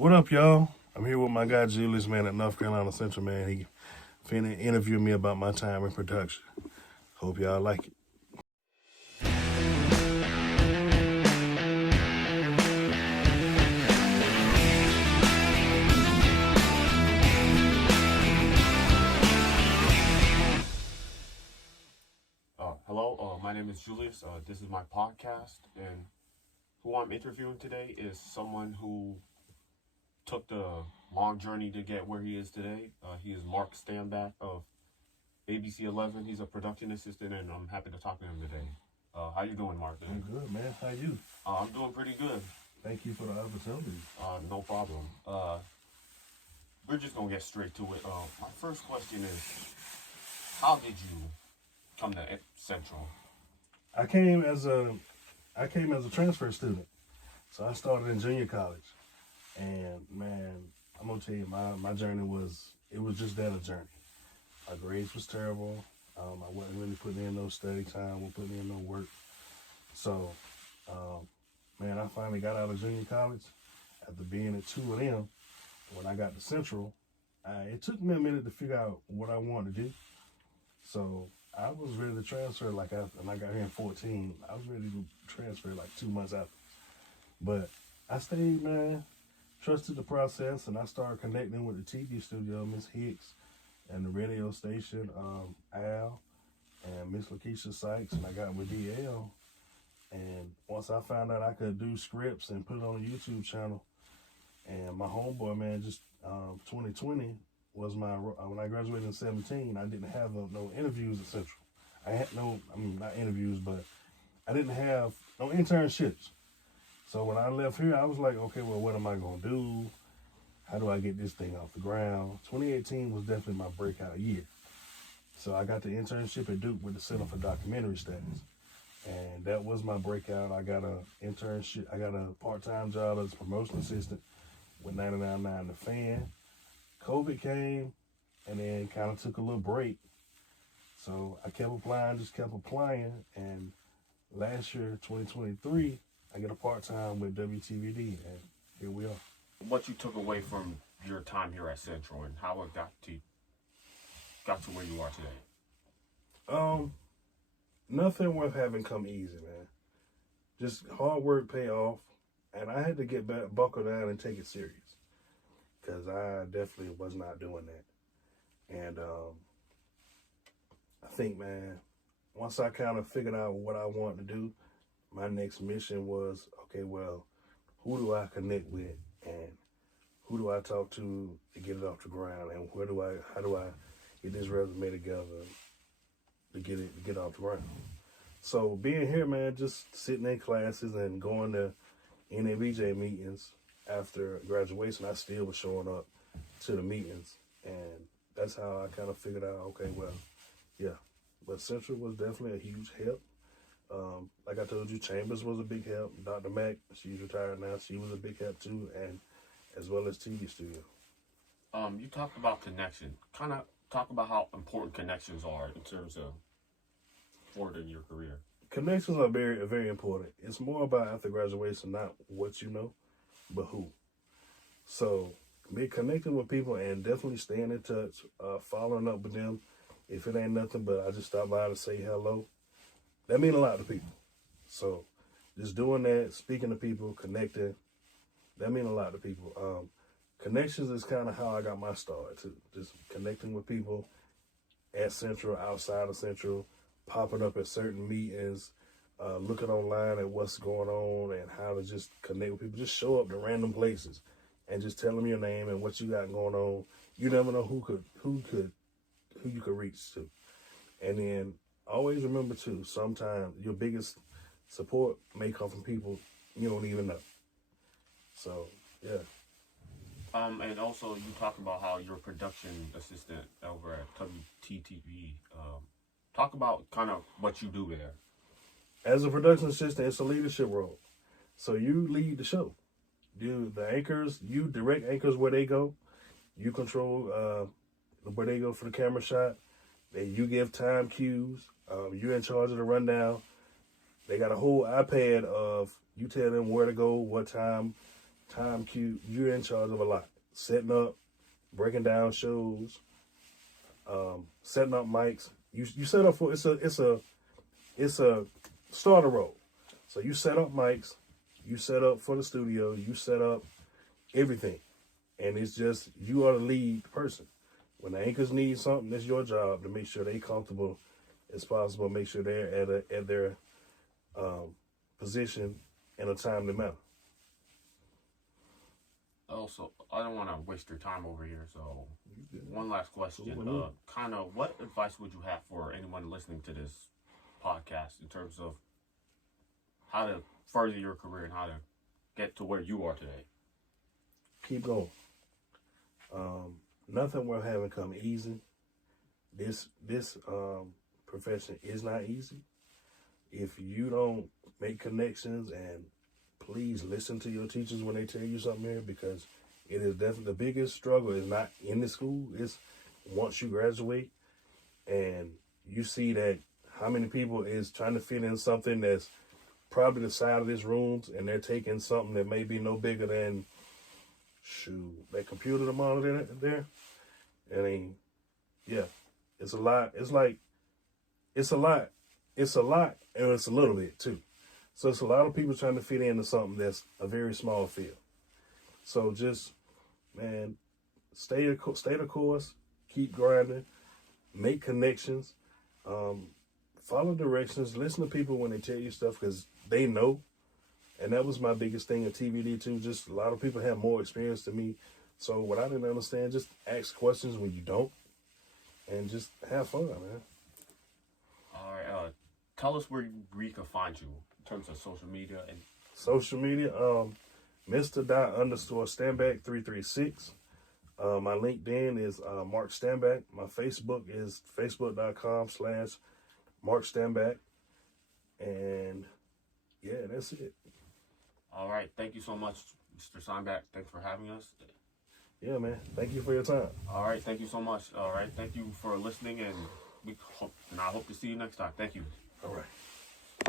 What up, y'all? I'm here with my guy Julius, man, at North Carolina Central, man. He finna interview me about my time in production. Hope y'all like it. Hello, my name is Julius. This is my podcast, and who I'm interviewing today is someone who took the long journey to get where he is today. He is Mark Stanback of ABC 11. He's a production assistant, and I'm happy to talk to him today. How you doing, Mark? I'm good, man. How you? I'm doing pretty good. Thank you for the opportunity. No problem. We're just gonna get straight to it. My first question is, how did you come to Central? I came as a transfer student, so I started in junior college, and man, I'm gonna tell you, my journey was just that, a journey. My grades was terrible. I wasn't really putting in no study time, wasn't putting in no work. So, man, I finally got out of junior college after being at two of them. When I got to Central, it took me a minute to figure out what I wanted to do. So I was ready to transfer when I got here in 14. I was ready to transfer like 2 months after. But I stayed, man, trusted the process, and I started connecting with the TV studio, Miss Hicks, and the radio station, Al, and Miss Lakeisha Sykes, and I got with DL. And once I found out I could do scripts and put it on a YouTube channel, and my homeboy, man, just 2020 was when I graduated in 17, I didn't have no interviews at Central. I had not interviews, but I didn't have no internships. So when I left here, I was like, okay, well, what am I going to do? How do I get this thing off the ground? 2018 was definitely my breakout year. So I got the internship at Duke with the Center for Documentary Studies. And that was my breakout. I got a part-time job as a promotion assistant with 99.9 The Fan. COVID came, and then kind of took a little break. So I kept applying, and last year, 2023, I get a part-time with WTVD, and here we are. What you took away from your time here at Central, and how it got to where you are today? Nothing worth having come easy, man. Just hard work pay off, and I had to get back, buckle down, and take it serious, because I definitely was not doing that. And I think, man, once I kind of figured out what I wanted to do, my next mission was, okay, well, who do I connect with, and who do I talk to get it off the ground, and how do I get this resume together to get it off the ground. So being here, man, just sitting in classes and going to NABJ meetings after graduation, I still was showing up to the meetings, and that's how I kind of figured out, okay, well, yeah. But Central was definitely a huge help. Like I told you, Chambers was a big help. Dr. Mack, she's retired now, she was a big help too, and as well as TV Studio. You talked about connection. Kind of talk about how important connections are in terms of furthering your career. Connections are very, very important. It's more about after graduation, not what you know, but who. So be connecting with people and definitely staying in touch, following up with them. If it ain't nothing but I just stop by to say hello, that means a lot to people. So just doing that, speaking to people, connecting, that means a lot to people. Connections is kind of how I got my start, too. Just connecting with people at Central, outside of Central, popping up at certain meetings, looking online at what's going on and how to just connect with people. Just show up to random places and just tell them your name and what you got going on. You never know who you could reach to. And then always remember too, sometimes your biggest support may come from people you don't even know. So, yeah. And also you talk about how you're a production assistant over at WTTV. Talk about kind of what you do there. As a production assistant, it's a leadership role. So you lead the show. You direct anchors where they go. You control where they go for the camera shot. You give time cues. You're in charge of the rundown. They got a whole iPad of you tell them where to go, what time, time cue. You're in charge of a lot. Setting up, breaking down shows, setting up mics. You set up for it's a starter role. So you set up mics, you set up for the studio, you set up everything, and it's just you are the lead person. When the anchors need something, it's your job to make sure they're comfortable as possible. Make sure they're at their position in a timely manner. Also, I don't want to waste your time over here, so one last question. Cool. Kind of what advice would you have for anyone listening to this podcast in terms of how to further your career and how to get to where you are today? Keep going. Nothing will have come easy. This profession is not easy. If you don't make connections, and please listen to your teachers when they tell you something here, because it is definitely the biggest struggle is not in the school. It's once you graduate and you see that how many people is trying to fit in something that's probably the side of this room, and they're taking something that may be no bigger than that computer to monitor there. I mean, yeah, it's a lot. It's like, it's a lot, and it's a little bit too. So it's a lot of people trying to fit into something that's a very small field. So just, man, stay the course, keep grinding, make connections, follow directions, listen to people when they tell you stuff because they know. And that was my biggest thing at TVD too. Just a lot of people have more experience than me. So what I didn't understand, just ask questions when you don't, and just have fun, man. All right. Tell us where we can find you in terms of social media and social media. Mr._Stanback 336. My LinkedIn is Mark Stanback. My Facebook is facebook.com/Mark Stanback. And yeah, that's it. All right. Thank you so much, Mr. Stanback. Thanks for having us. Yeah, man. Thank you for your time. All right. Thank you so much. All right. Thank you for listening, and I hope to see you next time. Thank you. All right.